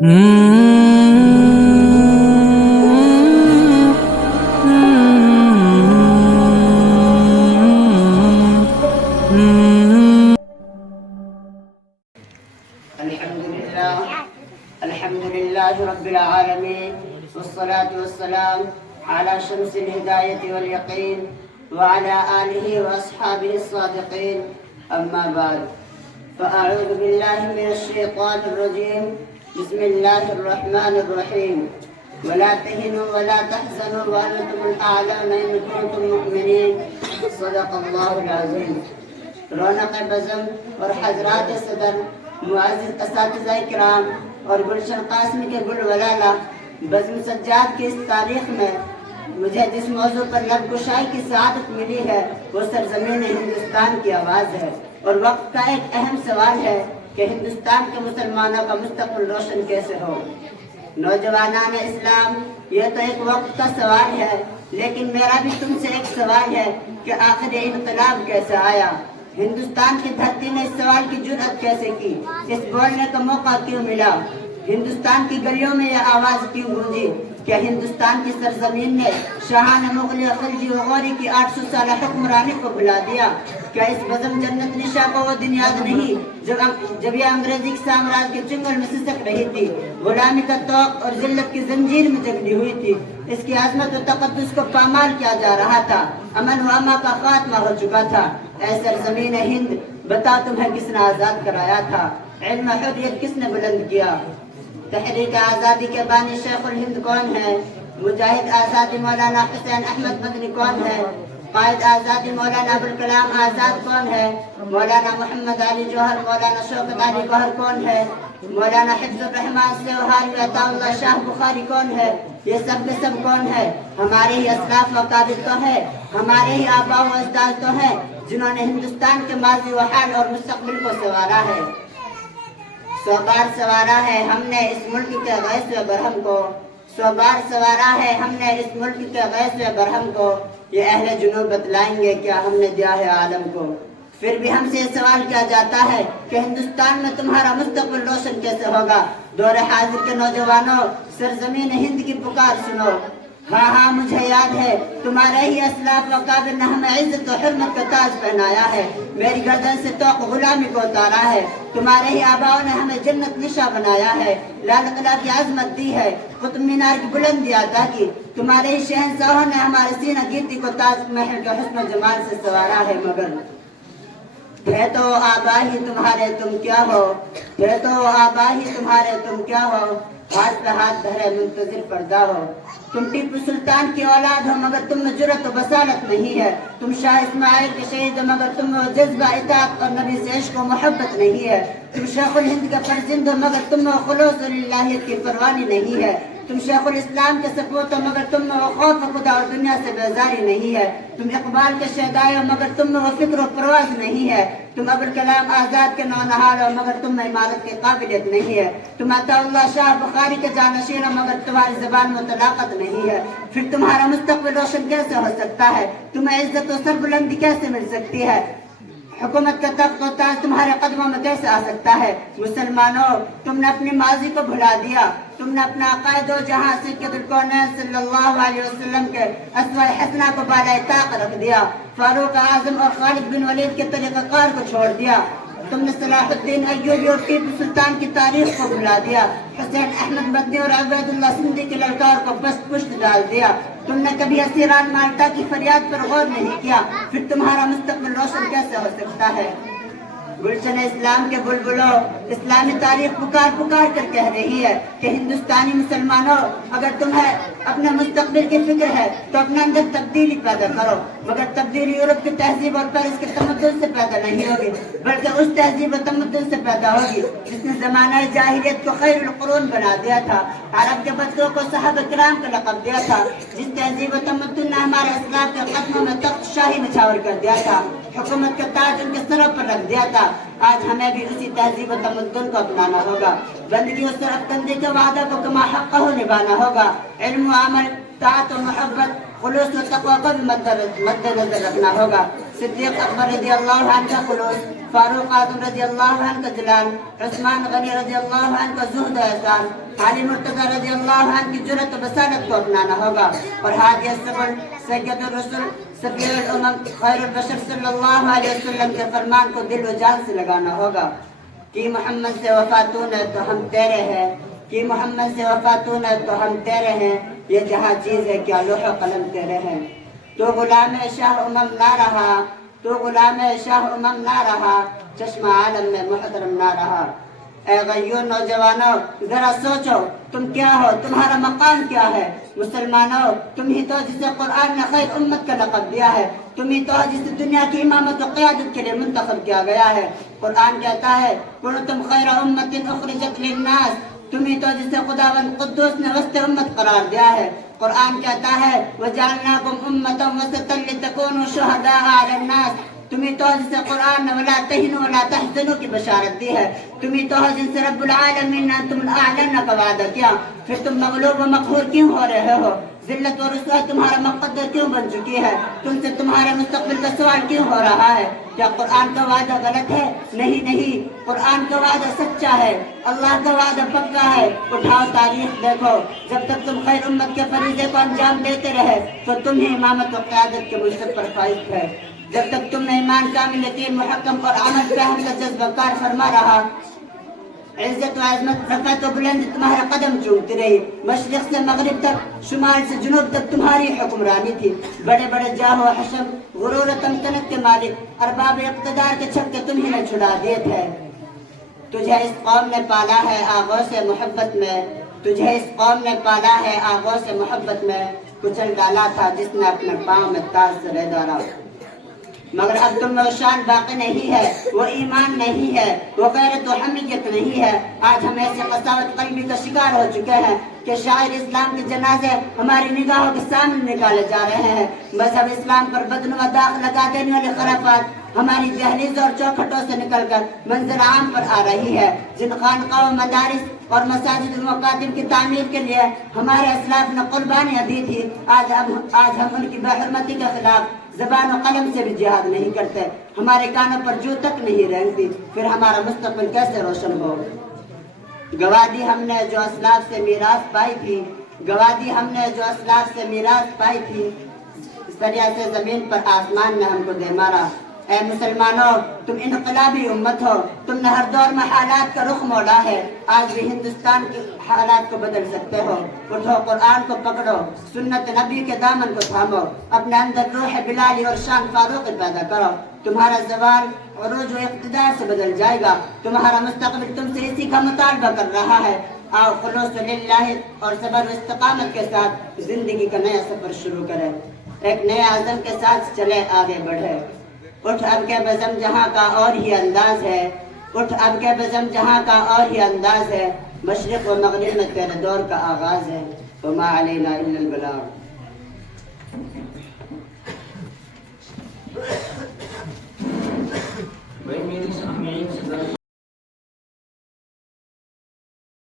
الحمد لله رب العالمين، والصلاة والسلام على شمس الهداية واليقين وعلى آله وأصحابه الصادقين. أما بعد، فأعوذ بالله من الشيطان الرجيم. بسم الله الرحمن الرحيم. ولا تهنوا ولا تحزنوا وأنتم الأعلون إن كنتم مؤمنين. صدق الله العظيم. رونق بزم اور حضرات صدر، معزز اساتذہ کرام اور گلشن قاسمی کے گل ولالہ، بزم سجاد کی اس تاریخ میں مجھے جس موضوع پر لب گشائی کی سعادت ملی ہے وہ سرزمین ہندوستان کی آواز ہے، اور وقت کا ایک اہم سوال ہے کہ ہندوستان کے مسلمانوں کا مستقبل روشن کیسے ہو۔ نوجوانان اسلام، یہ تو ایک وقت کا سوال ہے، لیکن میرا بھی تم سے ایک سوال ہے کہ آخر یہ انقلاب کیسے آیا؟ ہندوستان کی دھرتی نے اس سوال کی جرأت کیسے کی؟ اس بولنے کا موقع کیوں ملا؟ ہندوستان کی گلیوں میں یہ آواز کیوں گونجی؟ کیا ہندوستان کی سرزمین نے شاہان مغلی خلجی و غوری کی 800 سالہ حکمرانی کو بھلا دیا؟ کیا اس بزم جنت نشا کو وہ دن یاد نہیں جب یہ انگریزی سامراج کے چنگل میں سسک رہی تھی، غلامی کا توق اور ذلت کی زنجیر میں جکڑی ہوئی تھی، اس کی عظمت و تقدس کو پامال کیا جا رہا تھا، امن و اما کا خاتمہ ہو چکا تھا۔ اے سرزمین ہند، بتا تمہیں کس نے آزاد کرایا تھا؟ علم حریت کس نے بلند کیا؟ تحریک آزادی کے بانی شیخ الہند کون ہے؟ مجاہد آزادی مولانا حسین احمد مدنی کون ہے؟ قائد آزادی مولانا ابوالکلام آزاد کون ہے؟ مولانا محمد علی جوہر، مولانا شوکت علی گوہر کون ہے؟ مولانا حفظ الرحمان سیوہانی عطا اللہ شاہ بخاری کون ہے؟ یہ سب کے سب کون ہے؟ ہمارے ہی اسلاف و اکابر تو ہے، ہمارے ہی آباء و اجداد تو ہیں جنہوں نے ہندوستان کے ماضی و حال اور مستقبل کو سنوارا ہے، 100 بار سنوارا ہے ہم نے اس ملک کے غیث و برہم کو، 100 بار سنوارا ہے ہم نے اس ملک کے غیث و برہم کو، یہ اہل جنوب بتلائیں گے کیا ہم نے دیا ہے عالم کو۔ پھر بھی ہم سے یہ سوال کیا جاتا ہے کہ ہندوستان میں تمہارا مستقبل روشن کیسے ہوگا؟ دور حاضر کے نوجوانوں، سرزمین ہند کی پکار سنو۔ ہاں ہاں، مجھے یاد ہے تمہارے ہی اسلاف و اکابر نے ہمیں عزت و حرمت کا تاج پہنایا ہے، میری گردن سے توق غلامی کو اتارا ہے، تمہارے ہی آباؤں نے ہمیں جنت نشا بنایا ہے، لال قلعہ کی عظمت دی ہے، قطب مینار کی بلندی عطا کی، تمہارے ہی شہنشاہوں نے ہمارے سینہ گیتی کو تاج محل کے حسن و جمال سے سنوارا ہے، مگر ہے تو آبا ہی تمہارے تم کیا ہو، ہے تو آبا ہی تمہارے تم کیا ہو، ہاتھ پہ ہاتھ دھرے منتظر پردہ ہو۔ تم ٹیپو سلطان کی اولاد ہو مگر تم میں جرأت و بصالت نہیں ہے، تم شاہ اسماعیل کے شہید ہو مگر تم میں جذبہ اطاعت اور نبی سے عشق و محبت نہیں ہے، تم شیخ الہند کا فرزند ہو مگر تم میں خلوص و للہیت کی پروانی نہیں ہے، تم شیخ الاسلام کے سپوت ہو مگر تم میں وہ خوف خدا اور دنیا سے بیزاری نہیں ہے، تم اقبال کے شہدائے ہو مگر تم میں وہ فکر و پرواز نہیں ہے، تم ابوالکلام آزاد کے نونہار ہو مگر تم میں عمارت کی قابلیت نہیں ہے، تم عطا اللہ شاہ بخاری کے جانشین ہو مگر تمہاری زبان میں طلاقت نہیں ہے، پھر تمہارا مستقبل روشن کیسے ہو سکتا ہے؟ تمہیں عزت و سربلندی کیسے مل سکتی ہے؟ حکومت کا تخت و تاج تمہارے قدموں میں کیسے آ سکتا ہے؟ مسلمانوں، تم نے اپنی ماضی کو بھلا دیا، تم نے اپنا عقائد و جہاں سید الکونین صلی اللہ علیہ وسلم کے اسوہ حسنہ کو بالائے طاق رکھ دیا، فاروق اعظم اور خالد بن ولید کے طریقہ کار کو چھوڑ دیا، تم نے صلاح الدین ایوبی اور ٹیپو سلطان کی تاریخ کو بھلا دیا، حسین احمد مدنی اور عبید اللہ سندھی کے للکار کو پست پشت ڈال دیا، تم نے کبھی اسیران مالٹا کی فریاد پر غور نہیں کیا، پھر تمہارا مستقبل روشن کیسے ہو سکتا ہے؟ گلشن اسلام کے بلبلوں، اسلامی تاریخ پکار پکار کر کہہ رہی ہے کہ ہندوستانی مسلمانوں، اگر تمہیں اپنے مستقبل کی فکر ہے تو اپنے اندر تبدیلی پیدا کرو، مگر تبدیلی یورپ کی تہذیب اور پیرس کے تمدن سے پیدا نہیں ہوگی بلکہ اس تہذیب و تمدن سے پیدا ہوگی جس نے زمانہ جاہلیت کو خیر القرون بنا دیا تھا، عرب کے بچوں کو صحابہ کرام کا لقب دیا تھا، جس تہذیب و تمدن نے ہمارے اسلاف کے قدموں میں تخت شاہی نچھاور کر دیا تھا، حکومت کا تاج ان کے سروں پر رکھ دیا تھا۔ آج ہمیں بھی اسی تہذیب و تمدن کو اپنانا ہوگا، بندگی و سرفکندی کے وعدہ کو کما حقہ نبھانا ہوگا، علم و عمل، طاعت و محبت، خلوص و تقوی کو بھی مد نظر رکھنا ہوگا۔ صدیق اکبر رضی اللہ عنہ کا خلوص، فاروق اعظم رضی اللہ عنہ کا جلال، عثمان غنی رضی اللہ عنہ کا زہد و احسان، علی مرتضی رضی اللہ عنہ کی جرأت و بصارت کو اپنانا ہوگا، اور ہادی السبل سید الرسل صفی الامم خیر البشر صلی اللہ علیہ وسلم کے فرمان کو دل و جان سے لگانا ہوگا کہ محمد سے وفا تو نے تو ہم تیرے ہیں، کہ محمد سے وفا تو نے تو ہم تیرے ہیں، یہ جہاں چیز ہے کیا لوح و قلم تیرے ہیں۔ تو غلام شاہ امم نہ رہا، تو غلام شاہ امم نہ رہا، چشمہ عالم میں محترم نہ رہا۔ اے غیور نوجوانوں ذرا سوچو تم کیا ہو، تمہارا مقام کیا ہے؟ مسلمانوں تم ہی تو جسے قرآن نے خیر امت کا لقب دیا ہے، تم ہی تو جسے دنیا کی امامت و قیادت کے لیے منتخب کیا گیا ہے۔ قرآن کہتا ہے کنتم خیر امت اخرجت للناس، تم ہی تو جسے خداوند قدوس نے وسط امت قرار دیا ہے۔ قرآن کہتا ہے وَجَعَلْنَاكُمْ أُمَّةً وَسَطًا لِتَكُونُوا شُهَدَاءَ عَلَى النَّاسِ، تمہیں تو جن سے قرآن نے وَلَا تَهِنُوا وَلَا تَحْزَنُوا کی بشارت دی ہے، تمہیں تو جن سے رب العالمین نے انتم الاعلن کا وعدہ کیا، پھر تم مغلوب و مقہور کیوں ہو رہے ہو؟ ذلت و رسوائی تمہارا مقدر کیوں بن چکی ہے؟ تم سے تمہارے مستقبل کا سوال کیوں ہو رہا ہے؟ کیا قرآن کا وعدہ غلط ہے؟ نہیں نہیں، قرآن کا وعدہ سچا ہے، اللہ کا وعدہ پکا ہے۔ اٹھاؤ تاریخ دیکھو، جب تک تم خیر امت کے فریضے کو انجام دیتے رہے تو تم ہی امامت و قیادت کے منصب پر فائز ہے۔ جب تک تم میں ایمان کامل یقین محکم اور عمل فہم کا جذبہ کار فرما رہا، عزت و عظمت رفعت و بلند تمہارا قدم چومتی رہی، مشرق سے مغرب تک شمال سے جنوب تک تمہاری حکمرانی تھی۔ بڑے بڑے جاہ و حشم غرور و تمکنت کے مالک ارباب اقتدار کے چھکے تم ہی نے چھڑا دیے تھے۔ تجھے اس قوم نے پالا ہے آغوش محبت میں، تجھے اس قوم نے پالا ہے آغوش محبت میں، کچل ڈالا تھا جس نے اپنے پاؤں میں تاج سرے دارا، مگر اب تم میں وہ شان باقی نہیں ہے، وہ ایمان نہیں ہے، وہ غیرت و حمیت نہیں ہے۔ آج ہم ایسے قساوت قلبی کا شکار ہو چکے ہیں کہ شاعر اسلام کے جنازے ہماری نگاہوں کے سامنے نکالے جا رہے ہیں، مذہب اسلام پر بدنما داغ لگا دینے والے خرافات ہماری دہلیزوں اور چوکھٹوں سے نکل کر منظر عام پر آ رہی ہے۔ جن خانقاہ و مدارس اور مساجد و مکاتب کی تعمیر کے لیے ہمارے اسلاف نے قربانیاں دی تھی، آج ہم ان کی بے حرمتی کے خلاف زبان و قلم سے بھی جہاد نہیں کرتے، ہمارے کانوں پر جو تک نہیں رہتی، پھر ہمارا مستقبل کیسے روشن ہو؟ گوادی ہم نے جو اسلاف سے میراث پائی تھی، گوادی ہم نے جو اسلاف سے میراث پائی تھی، دریا سے زمین پر آسمان نے ہم کو دے مارا۔ اے مسلمانوں تم انقلابی امت ہو، تم نے ہر دور میں حالات کا رخ موڑا ہے، آج بھی ہندوستان کے حالات کو بدل سکتے ہو۔ اٹھو قرآن کو پکڑو، سنت نبی کے دامن کو تھامو، اپنے اندر روح بلالی اور شان فاروقی پیدا کرو، تمہارا زوال عروج و اقتدار سے بدل جائے گا، تمہارا مستقبل تم سے اسی کا مطالبہ کر رہا ہے۔ آؤ خلوص للہ اور صبر و استقامت کے ساتھ زندگی کا نیا سفر شروع کریں، ایک نئے عزم کے ساتھ چلے آگے بڑھے۔ اٹھ اب کے بزم جہاں کا اور ہی انداز ہے، اٹھ اب کے بزم جہاں کا اور ہی انداز ہے، مشرق و مغرب میں تیرے دور کا آغاز ہے، وما علینا الا البلاغ۔